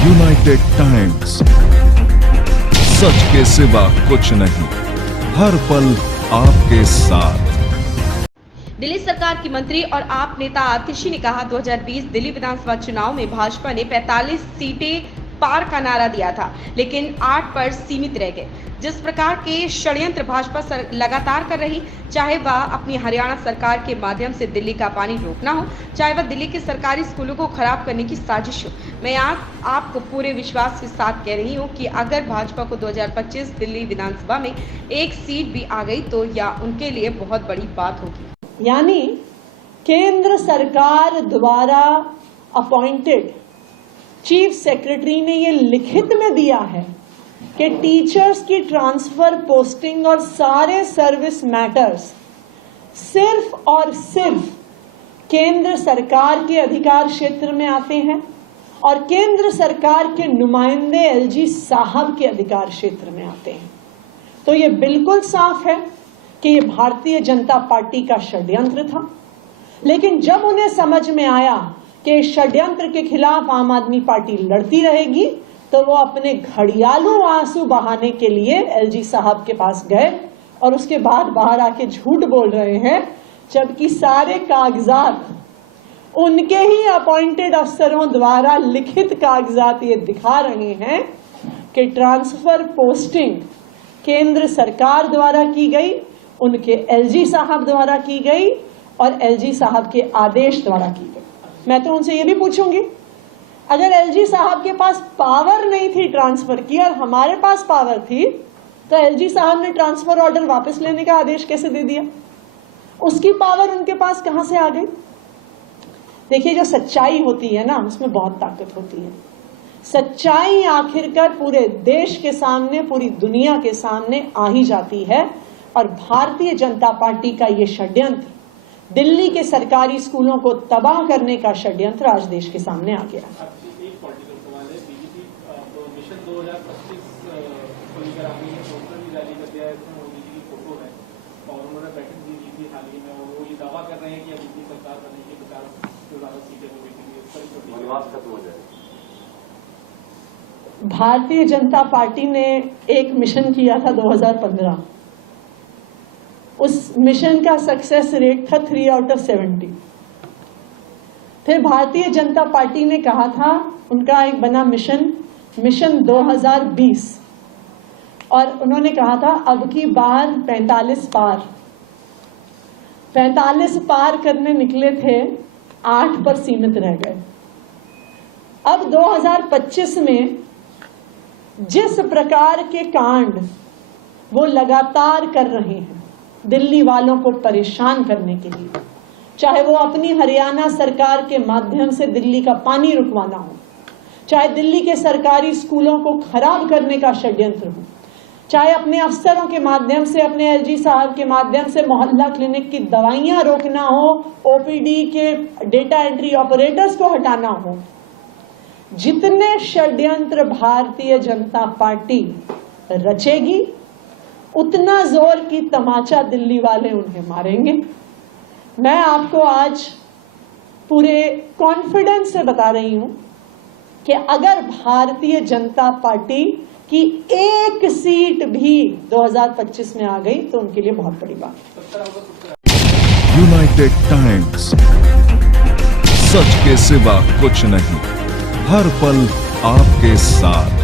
United times, सच के सिवा कुछ नहीं, हर पल आपके साथ। दिल्ली सरकार की मंत्री और आप नेता आतिशी ने कहा 2020 दिल्ली विधानसभा चुनाव में भाजपा ने 45 सीटें पार का नारा दिया था, लेकिन 8 पर सीमित रह गए। जिस प्रकार के षड्यंत्र भाजपा लगातार कर रही, चाहे वह अपनी हरियाणा सरकार के माध्यम से दिल्ली का पानी रोकना हो, चाहे वह दिल्ली के सरकारी स्कूलों को खराब करने की साजिश हो, मैं आज आपको पूरे विश्वास के साथ कह रही हूं कि अगर भाजपा को 2025 दिल्ली विधानसभा में एक सीट भी आ गई तो यह उनके लिए बहुत बड़ी बात होगी। यानी केंद्र सरकार द्वारा अपॉइंटेड चीफ सेक्रेटरी ने ये लिखित में दिया है कि टीचर्स की ट्रांसफर, पोस्टिंग और सारे सर्विस मैटर्स सिर्फ और सिर्फ केंद्र सरकार के अधिकार क्षेत्र में आते हैं और केंद्र सरकार के नुमाइंदे एलजी साहब के अधिकार क्षेत्र में आते हैं। तो ये बिल्कुल साफ है कि ये भारतीय जनता पार्टी का षड्यंत्र था, लेकिन जब उन्हें समझ में आया कि षड्यंत्र के खिलाफ आम आदमी पार्टी लड़ती रहेगी, तो वो अपने घड़ियालू आंसू बहाने के लिए एलजी साहब के पास गए और उसके बाद बाहर आके झूठ बोल रहे हैं, जबकि सारे कागजात उनके ही अपॉइंटेड अफसरों द्वारा लिखित कागजात ये दिखा रहे हैं कि ट्रांसफर पोस्टिंग केंद्र सरकार द्वारा की गई, उनके एलजी साहब द्वारा की गई और एलजी साहब के आदेश द्वारा की गई। मैं तो उनसे ये भी पूछूंगी, अगर एलजी साहब के पास पावर नहीं थी ट्रांसफर की और हमारे पास पावर थी, तो एलजी साहब ने ट्रांसफर ऑर्डर वापस लेने का आदेश कैसे दे दिया? उसकी पावर उनके पास कहां से आ गई? देखिए, जो सच्चाई होती है ना, उसमें बहुत ताकत होती है। सच्चाई आखिरकार पूरे देश के सामने, पूरी दुनिया के सामने आ ही जाती है और भारतीय जनता पार्टी का ये षड्यंत्र, दिल्ली के सरकारी स्कूलों को तबाह करने का षड्यंत्र आज देश के सामने आ गया। एक पॉलिटिकल सवाल है, बीजेपी तो मिशन 2025 को लेकर आ गई है, पोस्टर भी जारी कर दिया है, इसमें मोदी जी की फोटो है और उन्होंने बैठक भी दी थी हाल ही में और वो ये दावा कर रहे हैं कि अब उनकी सरकार बनेगी 50 से ज्यादा सीटें हो गई, वनवास खत्म हो जाएगा। भारतीय जनता पार्टी ने एक मिशन किया था 2015, उस मिशन का सक्सेस रेट था 3 आउट ऑफ 70। फिर भारतीय जनता पार्टी ने कहा था, उनका एक बना मिशन 2020 और उन्होंने कहा था अब की बार 45 पार करने निकले थे, 8 पर सीमित रह गए। अब 2025 में जिस प्रकार के कांड वो लगातार कर रहे हैं दिल्ली वालों को परेशान करने के लिए, चाहे वो अपनी हरियाणा सरकार के माध्यम से दिल्ली का पानी रुकवाना हो, चाहे दिल्ली के सरकारी स्कूलों को खराब करने का षड्यंत्र हो, चाहे अपने अफसरों के माध्यम से, अपने एलजी साहब के माध्यम से मोहल्ला क्लिनिक की दवाइयां रोकना हो, ओपीडी के डेटा एंट्री ऑपरेटर्स को हटाना हो, जितने षड्यंत्र भारतीय जनता पार्टी रचेगी उतना जोर की तमाचा दिल्ली वाले उन्हें मारेंगे। मैं आपको आज पूरे कॉन्फिडेंस से बता रही हूं कि अगर भारतीय जनता पार्टी की एक सीट भी 2025 में आ गई तो उनके लिए बहुत बड़ी बात है। यूनाइटेड टाइम्स, सच के सिवा कुछ नहीं, हर पल आपके साथ।